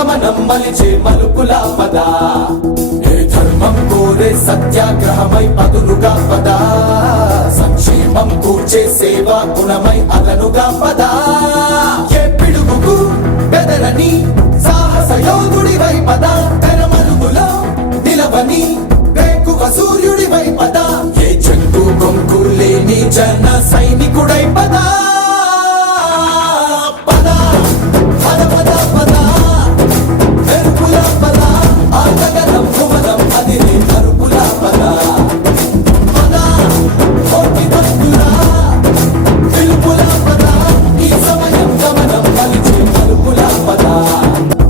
గమనం మలిచే మలుపులా పదా, ఏ ధర్మం కోరే సత్యాగ్రహమై పదులుగా పదా, సంక్షేమం కూర్చే సేవా గుణమై అదనుగా పదా, ఏ పిడుగుకు బెదరని